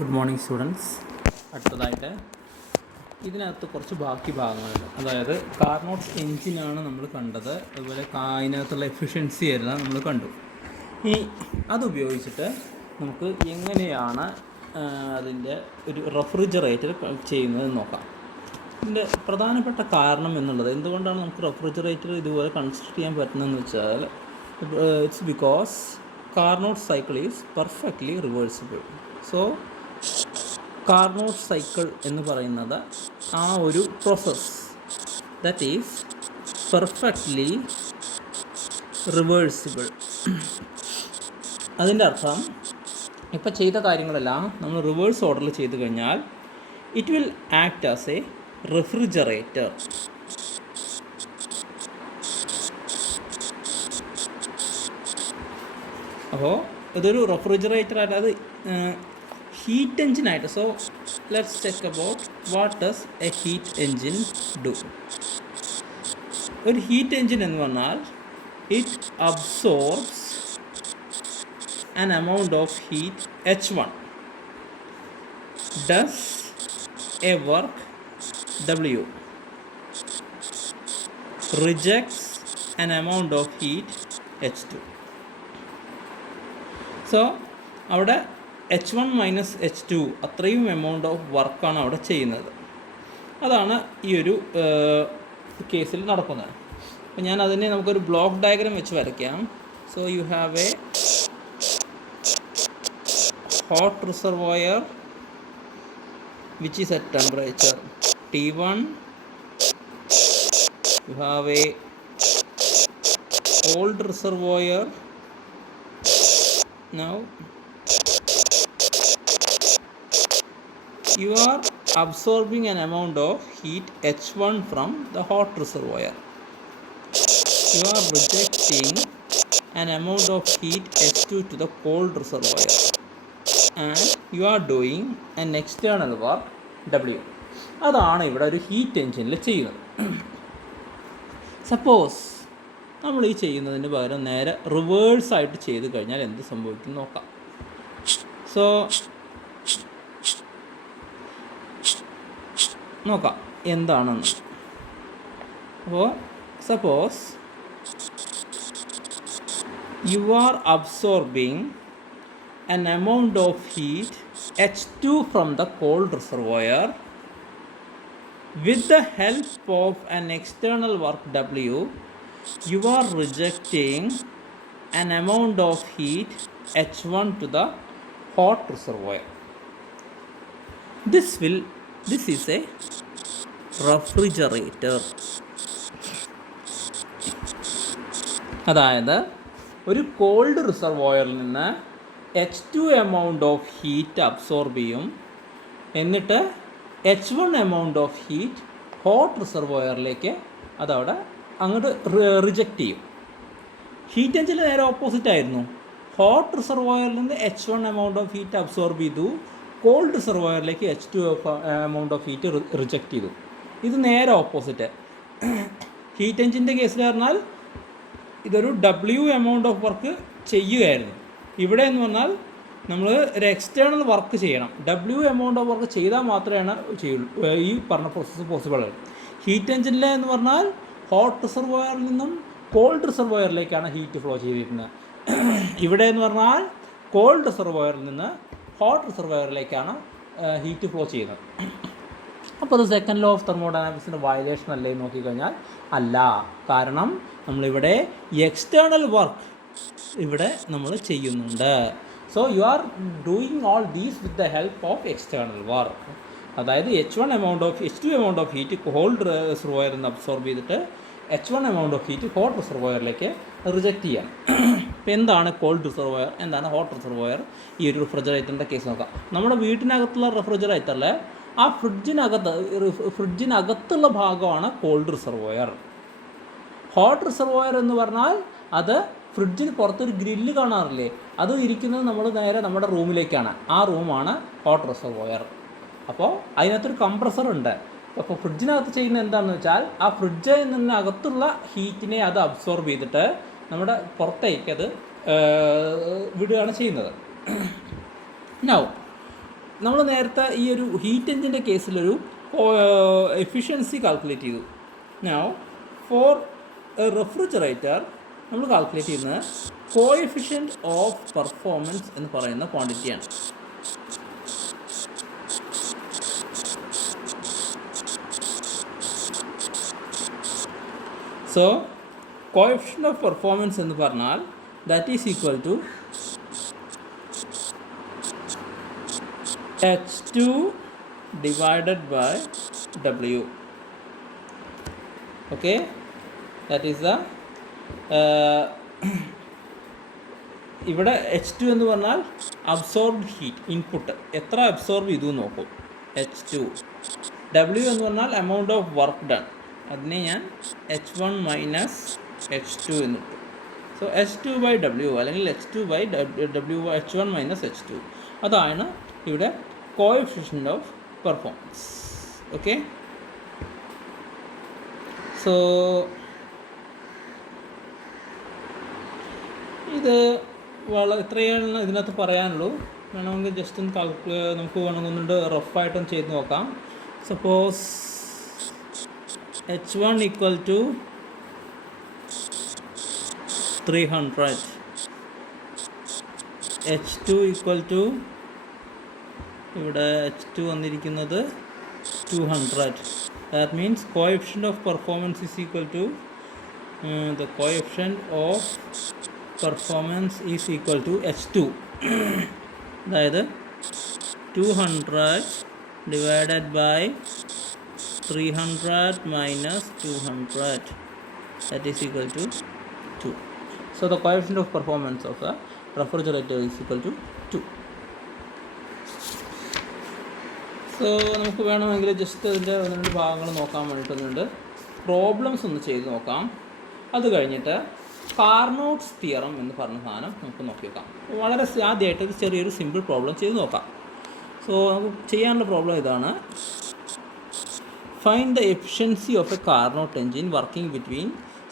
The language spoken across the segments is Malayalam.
Good morning students. അടുത്തതായിട്ട് ഇതിനകത്ത് കുറച്ച് ബാക്കി ഭാഗങ്ങളുണ്ട്. അതായത് കാർനോട്ട് എൻജിനാണ് നമ്മൾ കണ്ടത്. അതുപോലെ അതിനകത്തുള്ള എഫിഷ്യൻസി എല്ലാം നമ്മൾ കണ്ടു. ഇനി അതുപയോഗിച്ചിട്ട് നമുക്ക് എങ്ങനെയാണ് അതിൻ്റെ ഒരു റെഫ്രിജറേറ്റർ ചെയ്യുന്നതെന്ന് നോക്കാം. ഇതിൻ്റെ പ്രധാനപ്പെട്ട കാരണം എന്നുള്ളത്, എന്തുകൊണ്ടാണ് നമുക്ക് റെഫ്രിജറേറ്റർ ഇതുപോലെ കൺസ്ട്രക്ട് ചെയ്യാൻ പറ്റുന്നതെന്ന് വെച്ചാൽ, it's because Carnot cycle is perfectly reversible. So Carnot cycle എന്ന് പറയുന്നത് ആ ഒരു process that is perfectly reversible. അതിൻ്റെ അർത്ഥം, ഇപ്പോൾ ചെയ്ത കാര്യങ്ങളെല്ലാം നമ്മൾ റിവേഴ്സ് ഓർഡറിൽ ചെയ്തു കഴിഞ്ഞാൽ it will act as a refrigerator. അപ്പോൾ ഇതൊരു റെഫ്രിജറേറ്റർ ആയിട്ട് അത് ഹീറ്റ് എൻജിനായിട്ട്. So let's check about what does a heat engine do. ഒരു ഹീറ്റ് എൻജിൻ എന്ന് പറഞ്ഞാൽ it absorbs an amount of heat H1, does a work W, rejects an amount of heat H2. So അവിടെ H1 മൈനസ് H2 അത്രയും എമൗണ്ട് ഓഫ് വർക്കാണ് അവിടെ ചെയ്യുന്നത്. അതാണ് ഈ ഒരു കേസിൽ നടക്കുന്നത്. അപ്പോൾ ഞാൻ അതിനെ നമുക്കൊരു ബ്ലോക്ക് ഡയഗ്രാം വെച്ച് വരയ്ക്കാം. So you have A hot reservoir which is at temperature T1. You have a cold reservoir. Now you are absorbing an amount of heat H1 from the hot reservoir. You are rejecting an amount of heat H2 to the cold reservoir, and you are doing an external work W. അതാണ് ഇവിടെ ഒരു ഹീറ്റ് എൻജിനിൽ ചെയ്യുന്നത്. സപ്പോസ് നമ്മൾ ഈ ചെയ്യുന്നതിന് പകരം നേരെ റിവേഴ്സായിട്ട് ചെയ്ത് കഴിഞ്ഞാൽ എന്ത് സംഭവിക്കും നോക്കാം. സോ നോക്കാം എന്താണെന്ന്. അപ്പോൾ suppose you are absorbing an amount of heat H2 from the cold reservoir. With the help of an external work W, you are rejecting an amount of heat H1 to the hot reservoir. This is a refrigerator. അതായത് ഒരു കോൾഡ് റിസർവോയറിൽ നിന്ന് H2 amount of heat absorb ചെയ്യും, എന്നിട്ട് H1 amount of heat hot റിസർവോയറിലേക്ക് അതവിടെ അങ്ങോട്ട് റിജക്റ്റ് ചെയ്യും. ഹീറ്റ് എഞ്ചിന് നേരെ ഓപ്പോസിറ്റ് ആയിരുന്നു. ഹോട്ട് റിസർവോയറിൽ നിന്ന് H1 amount of heat absorb ചെയ്തു, കോൾഡ് റിസർവോയറിലേക്ക് H2 amount of heat reject ചെയ്തു. ഇത് നേരെ ഓപ്പോസിറ്റ്. ഹീറ്റ് എഞ്ചിൻ്റെ കേസിൽ പറഞ്ഞാൽ ഇതൊരു W എമൗണ്ട് ഓഫ് വർക്ക് ചെയ്യുകയായിരുന്നു. ഇവിടെ എന്ന് പറഞ്ഞാൽ നമ്മൾ ഒരു എക്സ്റ്റേണൽ വർക്ക് ചെയ്യണം. W എമൗണ്ട് ഓഫ് വർക്ക് ചെയ്താൽ മാത്രമേ ഈ പറഞ്ഞ പ്രോസസ്സ് പോസിബിൾ ആകും. ഹീറ്റ് എഞ്ചിനിൽ എന്ന് പറഞ്ഞാൽ ഹോട്ട് റിസർവോയറിൽ നിന്നും കോൾഡ് റിസർവോയറിലേക്കാണ് ഹീറ്റ് ഫ്ലോ ചെയ്തിരിക്കുന്നത്. ഇവിടെ എന്ന് പറഞ്ഞാൽ കോൾഡ് റിസർവോയറിൽ നിന്ന് ഹോട്ട് റിസർവോയറിലേക്കാണ് ഹീറ്റ് ഫ്ലോ ചെയ്യുന്നത്. അപ്പോൾ അത് സെക്കൻഡ് ലോ ഓഫ് തെർമോഡൈനാമിക്സിൻ്റെ വയലേഷൻ അല്ലേ എന്ന് നോക്കിക്കഴിഞ്ഞാൽ അല്ല. കാരണം നമ്മളിവിടെ എക്സ്റ്റേണൽ വർക്ക് ഇവിടെ നമ്മൾ ചെയ്യുന്നുണ്ട്. So you are doing all these with the help of external work. അതായത് H2 amount of heat cold റിസർവോയറിൽ നിന്ന് അബ്സോർബ് ചെയ്തിട്ട് H1 amount of heat hot റിസർവോയറിലേക്ക് റിജക്റ്റ് ചെയ്യാം. ഇപ്പോൾ എന്താണ് കോൾഡ് റിസർവോയർ, എന്താണ് ഹോട്ട് റിസർവോയർ? ഈ ഒരു റെഫ്രിജറേറ്ററിൻ്റെ കേസ് നോക്കാം. നമ്മുടെ വീട്ടിനകത്തുള്ള റെഫ്രിജറേറ്ററിൽ ആ ഫ്രിഡ്ജിനകത്തുള്ള ഭാഗമാണ് കോൾഡ് റിസർവോയർ. ഹോട്ട് റിസർവോയർ എന്ന് പറഞ്ഞാൽ അത് ഫ്രിഡ്ജിന് പുറത്തൊരു ഗ്രില്ല് കാണാറില്ലേ, അത് ഇരിക്കുന്നത് നമ്മൾ നേരെ നമ്മുടെ റൂമിലേക്കാണ്. ആ റൂമാണ് ഹോട്ട് റിസർവോയർ. അപ്പോൾ അതിനകത്തൊരു കംപ്രസർ ഉണ്ട്. അപ്പോൾ ഫ്രിഡ്ജിനകത്ത് ചെയ്യുന്നത് എന്താണെന്ന് വെച്ചാൽ ആ ഫ്രിഡ്ജിൽ നിന്നകത്തുള്ള ഹീറ്റിനെ അത് അബ്സോർബ് ചെയ്തിട്ട് നമ്മുടെ പുറത്തേക്ക് അത് വിടുകയാണ് ചെയ്യുന്നത്. നൗ നമ്മൾ നേരത്തെ ഈ ഒരു ഹീറ്റ് എഞ്ചിൻ്റെ കേസിലൊരു എഫിഷ്യൻസി കാൽക്കുലേറ്റ് ചെയ്തു. നൗ ഫോർ എ റെഫ്രിജറേറ്റർ നമ്മൾ കാൽക്കുലേറ്റ് ചെയ്യുന്നത് കോഎഫിഷ്യൻറ്റ് ഓഫ് പെർഫോമൻസ് എന്ന് പറയുന്ന ക്വാണ്ടിറ്റിയാണ്. സോ കോഎഫിഷ്യൻറ്റ് ഓഫ് പെർഫോമൻസ് എന്ന് പറഞ്ഞാൽ that is equal to H2 divided by W. Okay, that is the ഇവിടെ H2 എന്ന് പറഞ്ഞാൽ അബ്സോർബ്ഡ് ഹീറ്റ് ഇൻപുട്ട് എത്ര അബ്സോർബ് ചെയ്തു നോക്കും H2. W എന്ന് പറഞ്ഞാൽ എമൗണ്ട് ഓഫ് വർക്ക് ഡൺ, അതിനെ ഞാൻ H1 മൈനസ് H2 എന്നിട്ടു. സോ H2 ബൈ W അല്ലെങ്കിൽ H2 by W H1 minus H2 അതാണ് ഇവിടെ coefficient of performance. Okay, so ഇത് ഇത്രയാണ് ഇതിനകത്ത് പറയാനുള്ളൂ. വേണമെങ്കിൽ ജസ്റ്റ് ഒന്ന് നമുക്ക് വേണമെന്നുണ്ട് റഫായിട്ടൊന്ന് ചെയ്ത് നോക്കാം. Suppose H1 equal to 300, H2 equal to ഇവിടെ H2 വന്നിരിക്കുന്നത് 200. That means coefficient of performance is equal to the coefficient of performance is equal to H2. അതായത് 200 divided by 300 minus 200, that is equal to 2. So the coefficient of performance of the refrigerator is equal to 2. So നമുക്ക് വേണമെങ്കിൽ ജസ്റ്റ് അതിൻ്റെ ഒന്ന് രണ്ട് ഭാഗങ്ങൾ നോക്കാൻ വേണ്ടിയിട്ടൊന്നുണ്ട്, പ്രോബ്ലംസ് ഒന്ന് ചെയ്ത് നോക്കാം. അത് കഴിഞ്ഞിട്ട് കാർനോട്ട്സ് തിയറം എന്ന് പറഞ്ഞ സാധനം നമുക്ക് നോക്കി നോക്കാം. വളരെ ആദ്യമായിട്ട് ഒരു ചെറിയൊരു സിമ്പിൾ പ്രോബ്ലം ചെയ്ത് നോക്കാം. സോ നമുക്ക് ചെയ്യാനുള്ള പ്രോബ്ലം ഇതാണ്. Find the efficiency of a Carnot engine working between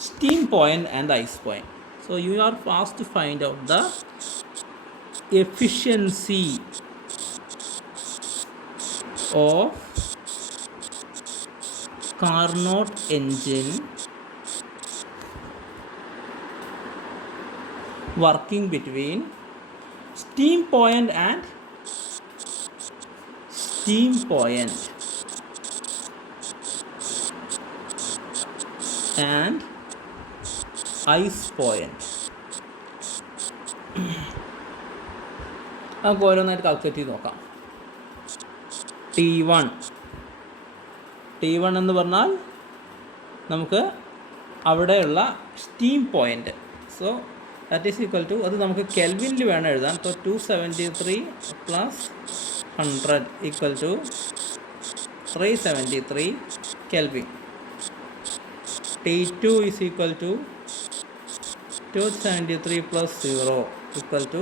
steam point and ice point. So you are asked to find out the efficiency of Carnot engine working between steam point and steam point and ice point. നമുക്ക് ഓരോന്നായിട്ട് കാൽക്കുലേറ്റ് ചെയ്ത് നോക്കാം. T1 എന്ന് പറഞ്ഞാൽ നമുക്ക് അവിടെയുള്ള steam point. So that is equal to, അത് നമുക്ക് കെൽവിനിൽ വേണം എഴുതാൻ. സോ 273 plus 100 equal to 373 kelvin. T2 is equal to 273 plus 0 equal to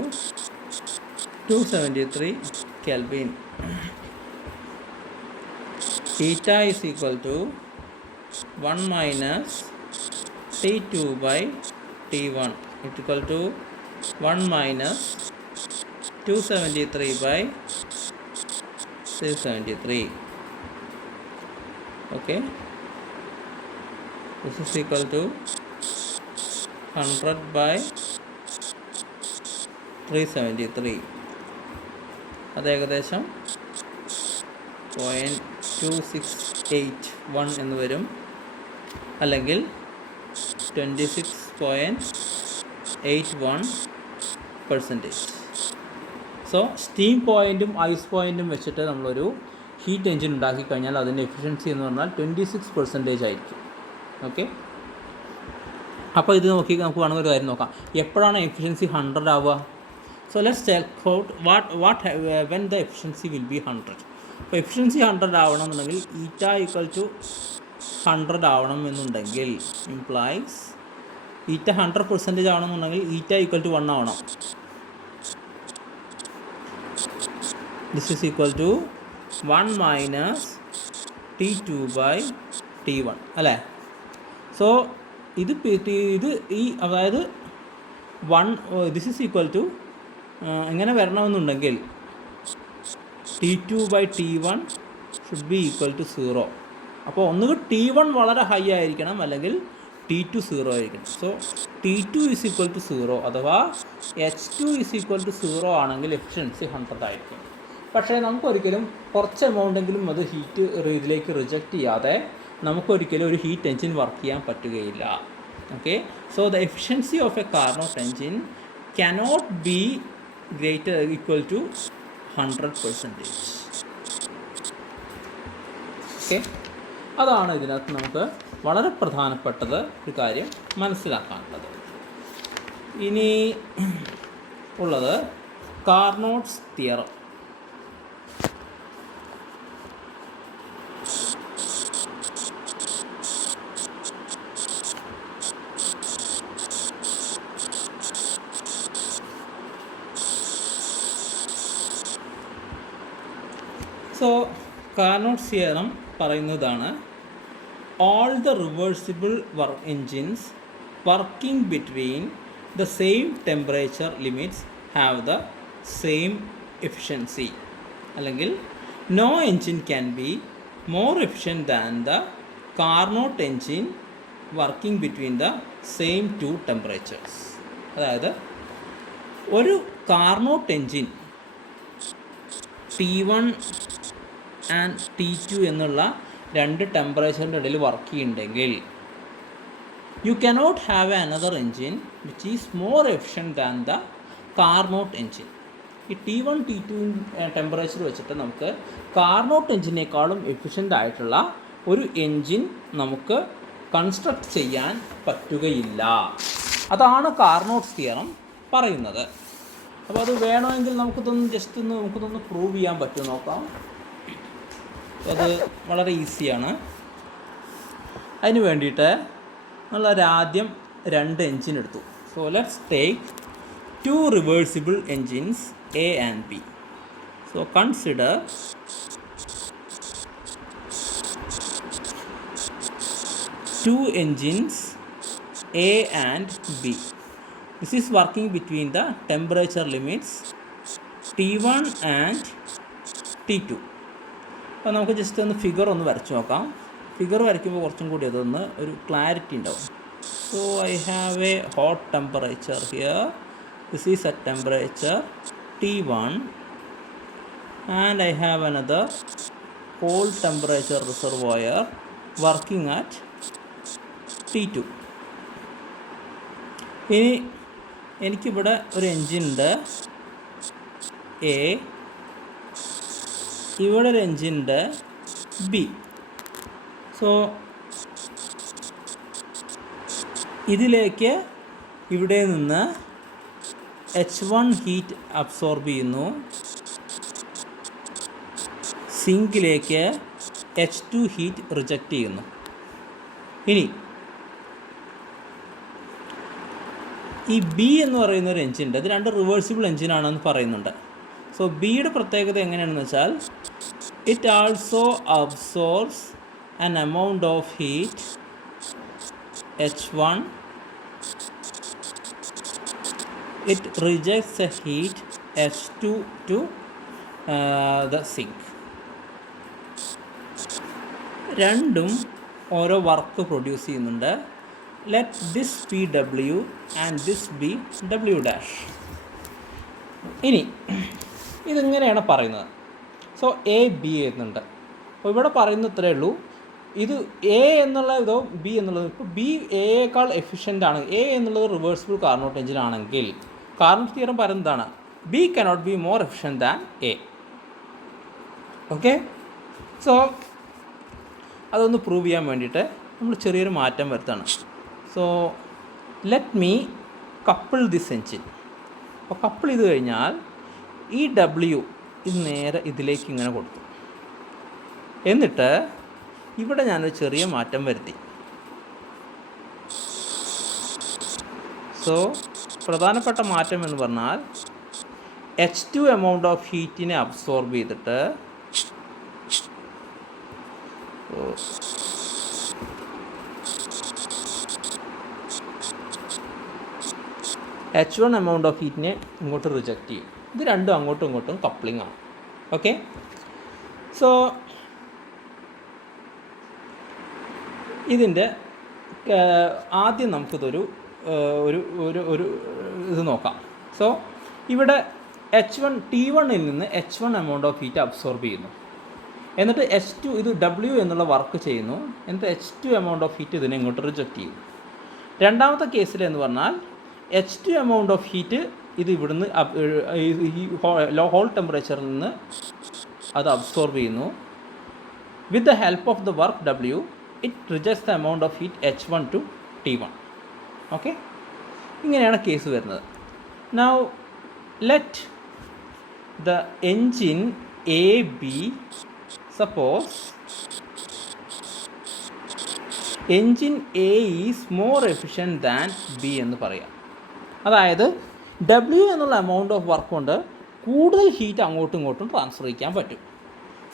273 Kelvin. Theta is equal to 1 minus T2 by T1 equal to 1 minus 273 by 673. Okay. This is equal to 100 by 373. അത് ഏകദേശം 0.2681 എന്ന് വരും, അല്ലെങ്കിൽ 26.81%. സോ സ്റ്റീം പോയിൻറ്റും ഐസ് പോയിൻറ്റും വെച്ചിട്ട് നമ്മളൊരു ഹീറ്റ് എഞ്ചിൻ ഉണ്ടാക്കി കഴിഞ്ഞാൽ അതിൻ്റെ എഫിഷ്യൻസി എന്ന് പറഞ്ഞാൽ 26% ആയിരിക്കും. ഓക്കെ, അപ്പോൾ ഇത് നോക്കി നമുക്ക് വേണമെങ്കിൽ ഒരു കാര്യം നോക്കാം, എപ്പോഴാണ് എഫിഷ്യൻസി 100 ആവുക. So let's check out when the efficiency will be 100. അപ്പോൾ എഫിഷ്യൻസി 100 ആവണം എന്നുണ്ടെങ്കിൽ ഈറ്റ ഈക്വൽ ടു 100 ആവണം എന്നുണ്ടെങ്കിൽ ഇംപ്ലൈസ് ഈറ്റ 100% ആവണമെന്നുണ്ടെങ്കിൽ ഈറ്റ ഈക്വൽ ടു 1 ആവണം. This is equal to 1 minus T2 by T1 അല്ലേ. സോ ഇത് ഈ അതായത് 1 ദിസ് ഈസ് ഈക്വൽ ടു എങ്ങനെ വരണമെന്നുണ്ടെങ്കിൽ T2/T1 should be equal to 0. അപ്പോൾ ഒന്നുകിൽ T1 വളരെ ഹൈ ആയിരിക്കണം, അല്ലെങ്കിൽ T2 0 ആയിരിക്കണം. So T2 is equal to 0 അഥവാ H2 ഈസ് ഈക്വൽ ടു 0 ആണെങ്കിൽ എഫിഷ്യൻസി 100 ആയിരിക്കും. പക്ഷേ നമുക്കൊരിക്കലും കുറച്ച് എമൗണ്ടെങ്കിലും അത് ഹീറ്റ് ഇതിലേക്ക് റിജക്റ്റ് ചെയ്യാതെ നമുക്കൊരിക്കലും ഒരു ഹീറ്റ് എഞ്ചിൻ വർക്ക് ചെയ്യാൻ പറ്റുകയില്ല. Okay, so the efficiency of A Carnot engine cannot be greater equal to 100%. Okay, അതാണ് ഇതിനകത്ത് നമുക്ക് വളരെ പ്രധാനപ്പെട്ടത് ഒരു കാര്യം മനസ്സിലാക്കാനുള്ളത്. ഇനി ഉള്ളത് Carnot's theorem. So Carnot's theorem പറയുന്നതാണ്, all the reversible engines working between the same temperature limits have the same efficiency. അല്ലെങ്കിൽ no engine can be more efficient than the Carnot engine working between the same two temperatures. അതായത് ഒരു Carnot engine T1 and T2 എന്നുള്ള രണ്ട് ടെമ്പറേച്ചറിൻ്റെ ഇടയിൽ വർക്ക് ചെയ്യുന്നുണ്ടെങ്കിൽ you cannot have another engine which is more efficient than the Carnot engine. ഈ T1 T2 ടെമ്പറേച്ചർ വെച്ചിട്ട് നമുക്ക് കാർനോട്ട് എൻജിനേക്കാളും എഫിഷ്യൻ്റ് ആയിട്ടുള്ള ഒരു എൻജിൻ നമുക്ക് കൺസ്ട്രക്റ്റ് ചെയ്യാൻ പറ്റുകയില്ല. അതാണ് കാർനോട്ട്സ് തിയറം പറയുന്നത്. അപ്പോൾ അത് വേണമെങ്കിൽ നമുക്കിതൊന്ന് പ്രൂവ് ചെയ്യാൻ പറ്റും, നോക്കാം. അത് വളരെ ഈസിയാണ്. അതിന് വേണ്ടിയിട്ട് ആദ്യം രണ്ട് എൻജിൻ എടുത്തു. So let's take 2 reversible engines A and B. So consider two engines A and B. This is working between the temperature limits T1 and T2. അപ്പോൾ നമുക്ക് ജസ്റ്റ് ഒന്ന് ഫിഗർ ഒന്ന് വരച്ച് നോക്കാം. ഫിഗർ വരയ്ക്കുമ്പോൾ കുറച്ചും കൂടി അതൊന്ന് ഒരു ക്ലാരിറ്റി ഉണ്ടാവും. So I have A hot temperature here. This is A temperature T1 and I have another cold temperature reservoir working at T2. ഇനി എനിക്കിവിടെ ഒരു എൻജിൻ ഉണ്ട് A, ഇവിടെ ഒരു എൻജിൻ ഉണ്ട് B. സോ ഇതിലേക്ക് ഇവിടെ നിന്ന് H1 ഹീറ്റ് അബ്സോർബ് ചെയ്യുന്നു, സിങ്കിലേക്ക് H2 ഹീറ്റ് റിജക്റ്റ് ചെയ്യുന്നു. ഇനി ഈ ബി എന്ന് പറയുന്ന ഒരു എൻജിൻ ഉണ്ട്, ഇത് രണ്ട് റിവേഴ്സിബിൾ എൻജിനാണെന്ന് പറയുന്നുണ്ട്. സോ ബിയുടെ പ്രത്യേകത എങ്ങനെയാണെന്ന് വെച്ചാൽ it also absorbs an amount of heat H1, it rejects the heat H2 to the sink. രണ്ടും ഓരോ വർക്ക് പ്രൊഡ്യൂസ് ചെയ്യുന്നുണ്ട്. Let this B W and this B W'. ഇനി ഇതിങ്ങനെയാണ് പറയുന്നത്. സോ A B എന്നുണ്ട്. അപ്പോൾ ഇവിടെ പറയുന്ന ഇത്രയേ ഉള്ളൂ. ഇത് A എന്നുള്ള ഇതോ B എന്നുള്ളത്, ഇപ്പോൾ B Aയേക്കാൾ എഫിഷ്യൻ്റ് ആണ്, A എന്നുള്ളത് റിവേഴ്സിബിൾ കാർനോട്ട് എഞ്ചിൻ ആണെങ്കിൽ കാർനോട്ട് തിയറം പറയുന്നതാണ് B cannot be more efficient than A. Okay, so അതൊന്ന് പ്രൂവ് ചെയ്യാൻ വേണ്ടിയിട്ട് നമ്മൾ ചെറിയൊരു മാറ്റം വരുത്താണ്. So let me couple this engine. അപ്പോൾ കപ്പിൾ ചെയ്ത് കഴിഞ്ഞാൽ ഈ W ഇത് നേരെ ഇതിലേക്ക് ഇങ്ങനെ കൊടുത്തു. എന്നിട്ട് ഇവിടെ ഞാനൊരു ചെറിയ മാറ്റം വരുത്തി. സോ പ്രധാനപ്പെട്ട മാറ്റം എന്ന് പറഞ്ഞാൽ H2 എമൗണ്ട് ഓഫ് ഹീറ്റിനെ അബ്സോർബ് ചെയ്തിട്ട് H1 എമൗണ്ട് ഓഫ് ഹീറ്റിനെ ഇങ്ങോട്ട് റിജക്റ്റ് ചെയ്യും. ഇത് രണ്ടും അങ്ങോട്ടും ഇങ്ങോട്ടും കപ്ലിംഗ് ആണ്. ഓക്കെ, സോ ഇതിൻ്റെ ആദ്യം നമുക്കിതൊരു ഒരു ഒരു ഒരു ഇത് നോക്കാം. സോ ഇവിടെ T1 നിന്ന് H1 amount of heat absorb ചെയ്യുന്നു. എന്നിട്ട് H2 ഇത് W എന്നുള്ള വർക്ക് ചെയ്യുന്നു. എന്നിട്ട് H2 എമൗണ്ട് ഓഫ് ഹീറ്റ് ഇതിനെ ഇങ്ങോട്ട് റിജക്റ്റ് ചെയ്യും. രണ്ടാമത്തെ കേസിൽ എന്ന് പറഞ്ഞാൽ H2 എമൗണ്ട് ഓഫ് ഹീറ്റ് ഇത് ഇവിടുന്ന് ഹോൾ ടെമ്പറേച്ചറിൽ നിന്ന് അത് അബ്സോർബ് ചെയ്യുന്നു. With the help of the work W it rejects the amount of heat H1 to T1. Okay, ഇങ്ങനെയാണ് കേസ് വരുന്നത്. Now let the engine AB, suppose engine A is more efficient than B എന്ന് പറയാം. അതായത് W എന്നുള്ള എമൗണ്ട് ഓഫ് വർക്ക് കൊണ്ട് കൂടുതൽ ഹീറ്റ് അങ്ങോട്ടും ഇങ്ങോട്ടും ട്രാൻസ്ഫർ ചെയ്യാൻ പറ്റും.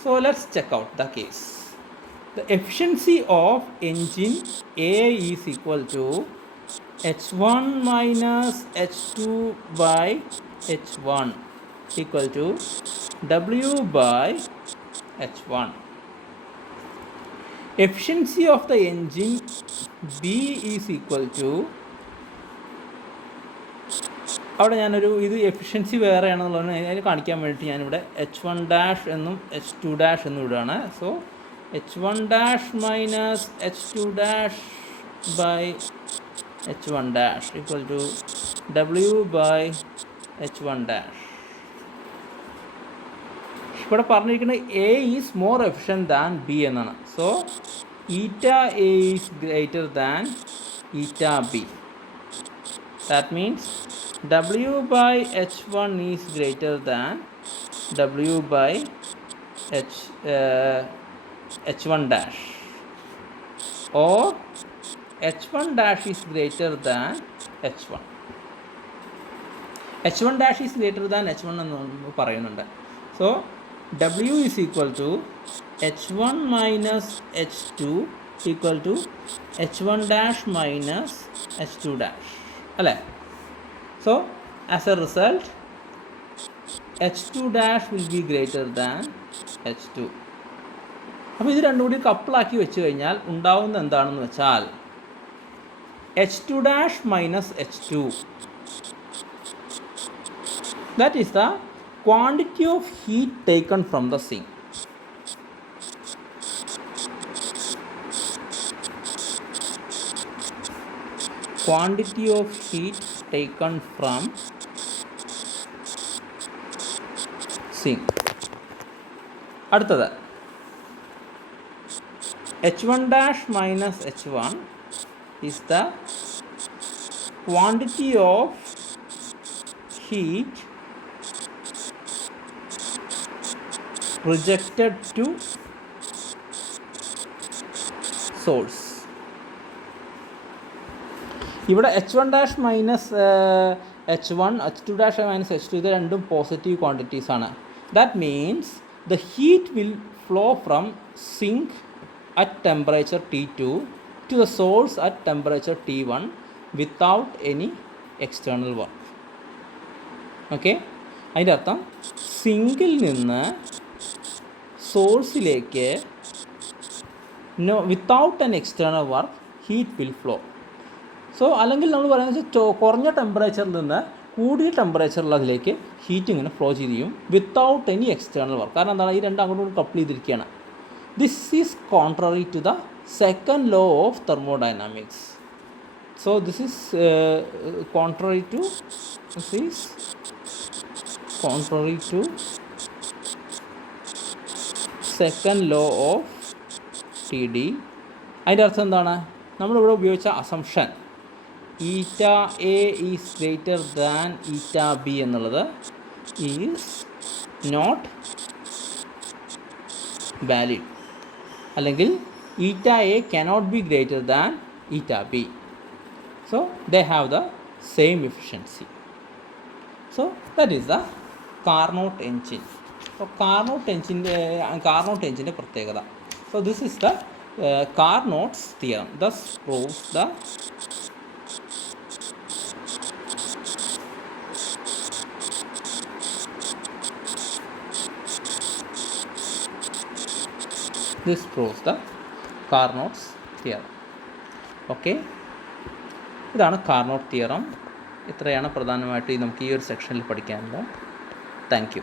So let's check out the case. The efficiency of engine A is equal to H1 minus H2 by H1 equal to W by H1. Efficiency of the engine B is equal to, അവിടെ ഞാനൊരു ഇത് എഫിഷ്യൻസി വേറെയാണെന്നുള്ളതാണ് അതിന് കാണിക്കാൻ വേണ്ടിയിട്ട് ഞാനിവിടെ H1 എന്നും H2 എന്നും ഇടുകയാണ്. So H1 minus H2 by H1 equal to W by H1. ഇവിടെ പറഞ്ഞിരിക്കുന്നത് A is more efficient than B എന്നാണ്. So eta A is greater than eta B. That means W by H1 is greater than W by H1 or H1 is greater than H1. H1 is greater than H1 എന്ന് പറയുന്നുണ്ട്. So W is equal to H1 minus H2 equal to H1 minus H2 അല്ലേ? So as a result H2 will be greater than H2. അപ്പോൾ ഇത് രണ്ടും കൂടി കപ്പിളാക്കി വെച്ച് കഴിഞ്ഞാൽ ഉണ്ടാവുന്ന എന്താണെന്ന് വെച്ചാൽ H2 minus H2, that is the quantity of heat taken from the sink. Quantity of heat taken from sink. അടുത്തത് H1 minus H1 is the quantity of heat rejected to source. ഇവിടെ H1 minus H1, H2 minus H2 ഇത് രണ്ടും പോസിറ്റീവ് ക്വാണ്ടിറ്റീസ് ആണ്. That means the heat will flow from sink at temperature T2 to the source at temperature T1 without any external work. Okay, അതിൻ്റെ അർത്ഥം സിങ്കിൽ നിന്ന് സോഴ്സിലേക്ക് without an external work heat will flow. So അല്ലെങ്കിൽ നമ്മൾ പറയുന്നത് കുറഞ്ഞ ടെമ്പറേച്ചറിൽ നിന്ന് കൂടിയ ടെമ്പറേച്ചറിൽ അതിലേക്ക് ഹീറ്റ് ഇങ്ങനെ ഫ്ലോ ചെയ്യും വിത്തൗട്ട് എനി എക്സ്റ്റേണൽ വർക്ക്. കാരണം എന്താണ്, ഈ രണ്ടും അങ്ങോട്ടും കപ്പിൾ ചെയ്തിരിക്കുകയാണ്. This is contrary to the second law of thermodynamics. So this is contrary to second law of TD. അതിൻ്റെ അർത്ഥം എന്താണ്, നമ്മളിവിടെ ഉപയോഗിച്ച അസംഷൻ ഈറ്റ എ ഈസ് ഗ്രേറ്റർ ദാൻ ഈറ്റ ബി എന്നുള്ളത് ഈസ് നോട്ട് വാലിഡ്. അല്ലെങ്കിൽ ഈറ്റ A cannot be greater than ഈറ്റ B. So they have the same efficiency. So that is the Carnot engine. So Carnot engine പ്രത്യേകത. So this is the Carnot's theorem. Thus proves the this proves the Carnot's theorem. Okay, ഇതാണ് കാർനോട്ട് തിയറം. ഇത്രയാണ് പ്രധാനമായിട്ട് നമുക്ക് ഈ ഒരു സെക്ഷനിൽ പഠിക്കാനുള്ളത്. Thank you.